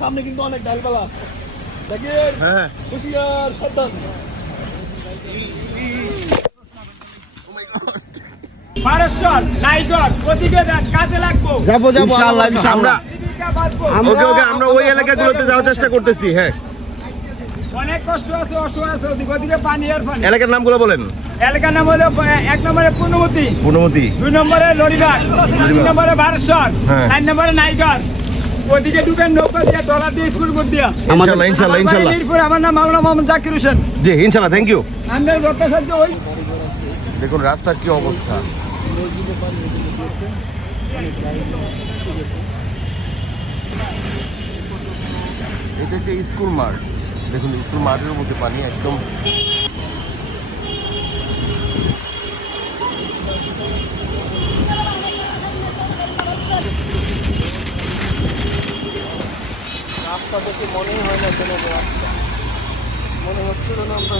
সামনে কিন্তু অনেক ডালপালা দেখেন। হ্যাঁ হুশিয়ার সাবধান। আমরা ওই এলাকাগুলোতে যাওয়ার চেষ্টা করতেছি। হ্যাঁ অনেক কষ্ট আছে, অসহায় আছে, ওদিকে পানি আর পানি। এলাকার নামগুলো বলেন। এলাকার নাম হলো 1 নম্বরে পূর্ণমতি, 2 নম্বরে লরিঘাট, 3 নম্বরে বারেশ্বর, 4 নম্বরে নাইগর। ওদিকে ঢুকেন নৌকা দিয়ে, ডলার দিয়ে, স্কুল বোট দিয়ে। ইনশাআল্লাহ ইনশাআল্লাহ ইনশাআল্লাহ। মিরপুর, আমার নাম মাওলানা মোহাম্মদ জাকির হোসেন। জি ইনশাআল্লাহ, থ্যাংক ইউ। আমাদের যত সাহায্য ওই দেখুন রাস্তার কি অবস্থা। এটা একটা স্কুল মাঠ। দেখুন স্কুল মাঠের মধ্যে পানি একদম। রাস্তা দেখে মনেই হয় না যেন রাস্তা, মনে হচ্ছে যেন আমরা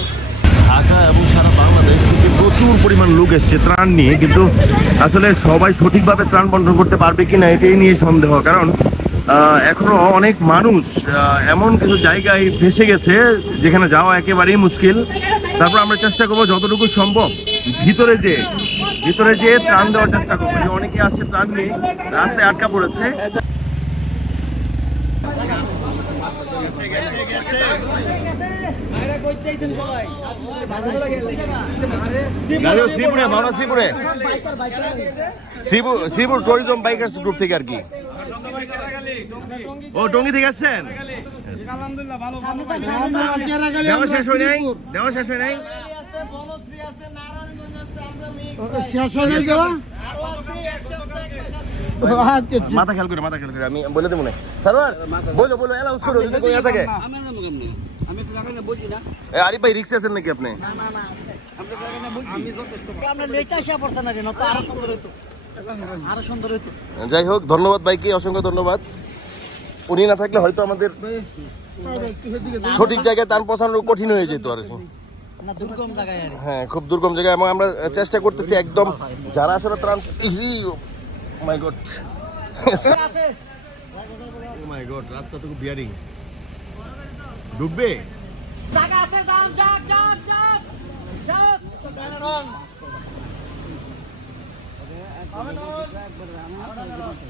ঢাকা এবং সারা বাংলাদেশ থেকে প্রচুর পরিমাণ লোক এসছে ত্রাণ নিয়ে, কিন্তু আসলে সবাই সঠিকভাবে ত্রাণ বন্টন করতে পারবে কিনা এটাই নিয়ে সন্দেহ। কারণ এখনো অনেক মানুষ এমন কিছু জায়গায় ফেসে গেছে যেখানে যাওয়া একেবারেই মুশকিল। তারপর আমরা চেষ্টা করবো যতটুকু সম্ভব ভিতরে যে ত্রাণ দেওয়ার চেষ্টা করবো। যে অনেকে আসছে ত্রাণ নিয়ে, রাস্তায় আটকা পড়েছে। শ্রীপুর ট্যুরিজম বাইকার্স গ্রুপ থেকে আর কি। ও টঙ্গী থেকে আসছেন? দেওয়া শেষ হয় নাই? মাথা খেয়াল করে আমি বলে দেবো না। সারোয়ার বলো অ্যালাউন্স করো যদি কোয়া থাকে। আরিফ ভাই রিক্সে আছেন নাকি আপনি? যাই হোক, ধন্যবাদ ভাইকে, অসংখ্য ধন্যবাদ। উনি না থাকলে হয়তো আমাদের সঠিক জায়গায় ত্রাণ পৌঁছানো কঠিন হয়ে যেত আর কি। হ্যাঁ খুব দুর্গম জায়গায়, এবং আমরা চেষ্টা করতেছি একদম যারা আসলে ত্রাণ। মাই গড রাস্তা তো খুব বিয়ারিং, ডুববে।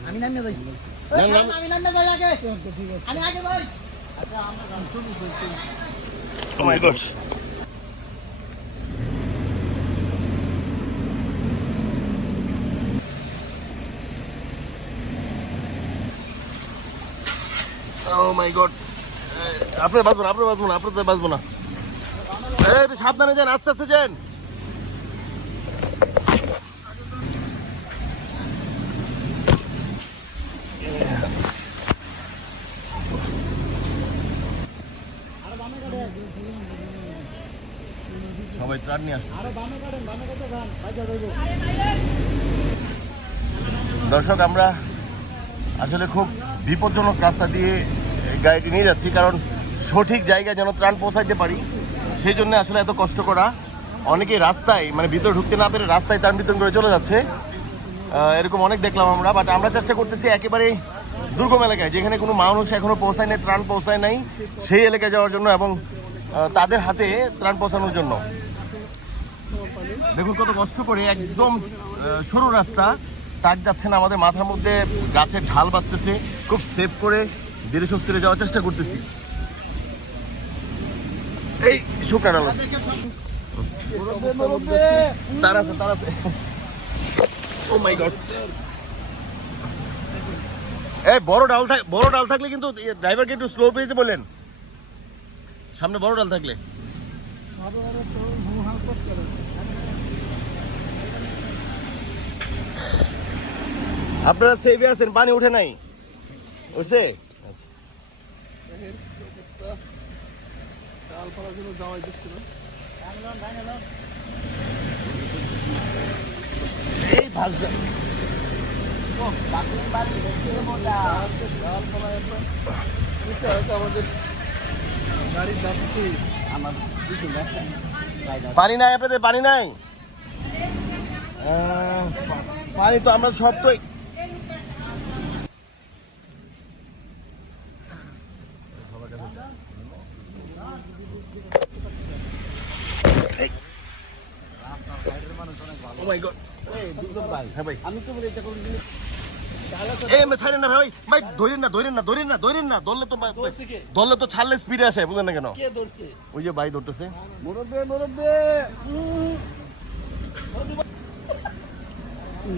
আমি নামে যাই, আমি আগে ভাই। Oh my God. Oh my God. আপনি বাঁচবো না। সাবধানে যান, আস্তে আস্তে যান। সবাই ত্রাণ নিয়ে আসছে। দর্শক, আমরা আসলে খুব বিপজ্জনক রাস্তা দিয়ে গাড়িটি নিয়ে যাচ্ছি, কারণ সঠিক জায়গায় যেন ত্রাণ পৌঁছাইতে পারি সেই জন্য আসলে এত কষ্ট করা। অনেকেই রাস্তায় মানে ভিতরে ঢুকতে না পেরে রাস্তায় ত্রাণ বিতরণ করে চলে যাচ্ছে, এরকম অনেক দেখলাম আমরা। বাট আমরা চেষ্টা করতেছি একেবারে দুর্গম এলাকায়, যেখানে কোনো মানুষ এখনো পৌঁছায় নাই, ত্রাণ পৌঁছায় নাই, সেই এলাকায় যাওয়ার জন্য এবং তাদের হাতে ত্রাণ পৌঁছানোর জন্য। দেখুন কত কষ্ট করে, একদম সরু রাস্তা, তাক যাচ্ছে না, আমাদের মাথার মধ্যে গাছের ঢাল বাজতেছে, খুব সেফ করে ধীরে সুস্থিরে যাওয়ার চেষ্টা করতেছি। এই শুকনা ডাল আছে, তার আছে। ও মাই গড, এই বড় ডাল থাকলে কিন্তু ড্রাইভারকে একটু স্লো পেতে বলেন, সামনে বড় ডাল থাকলে। আপনারা সেভে আছেন, পানি উঠে নাই বুঝছে? এই ভাষা পানি নাই আপনাদের? পানি নাই? পানি তো আমরা সব তো ও মাই গড এই দুটো ভাই হ্যাঁ ভাই আমি তো বলি এটা কোন জিনিস এই মে ছাড়েন না ভাই ভাই ধরেন না ধরলে তো ধরছে কে? ধরলে তো ছাড়লে স্পিডে আসে বুঝলেন না কেন কে ধরছে ওই যে ভাই ধরতেছে মুরব্বে মুরব্বে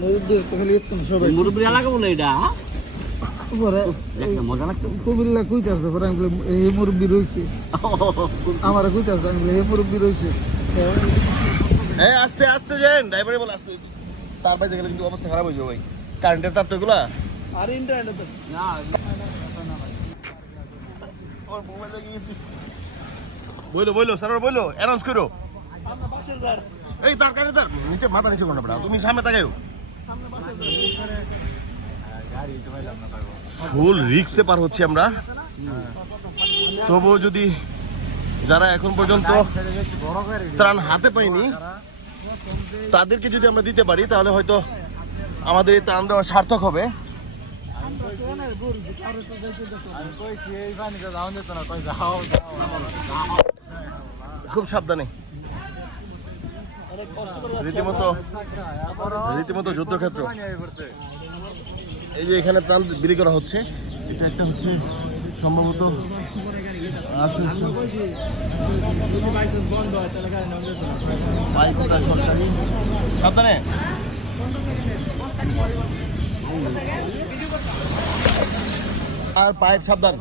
মুরব্বে তো খালি একটু সবাই মুরব্বে লাগাবো না এটা পরে মজা লাগছে কুমিল্লা কইতাছে পরে আমি বললাম, এই মুরব্বী রয়েছে আমার কইতাছে আমি বললাম, এই মুরব্বী রয়েছে এই আস্তে আস্তে যান ড্রাইভারে বল আস্তে তার বাইরে গেলে কিন্তু অবস্থা খারাপ হয়ে যাবে ভাই কারেন্টের তার তো এগুলা আর ইন্টারনেট না ওর মোবাইল লাগিয়ে গেছি বইলো স্যার বইলো অ্যানাউন্স করো আমরা পাশে স্যার এই তার কারণে তার নিচে মাথা নিচে করো না তুমি সামনে তাকাও ফুল রিক্সে পার হচ্ছি আমরা তবুও যদি যারা এখন পর্যন্ত ত্রাণ হাতে পাইনি তাদেরকে যদি আমরা দিতে পারি তাহলে হয়তো আমাদের এই ত্রাণ দেওয়া সার্থক হবে খুব সাবধানে অনেক কষ্ট করে রীতিমতো যুদ্ধক্ষেত্র এই যে এখানে ত্রাণ বিলি করা হচ্ছে এটা একটা হচ্ছে সম্ভবত আশ্রয়স্থল। বন্ধ হয় তাহলে গাড়ি নামবে না। পাইপটা সরকারি সাবধানে আর পাইপ সাবধান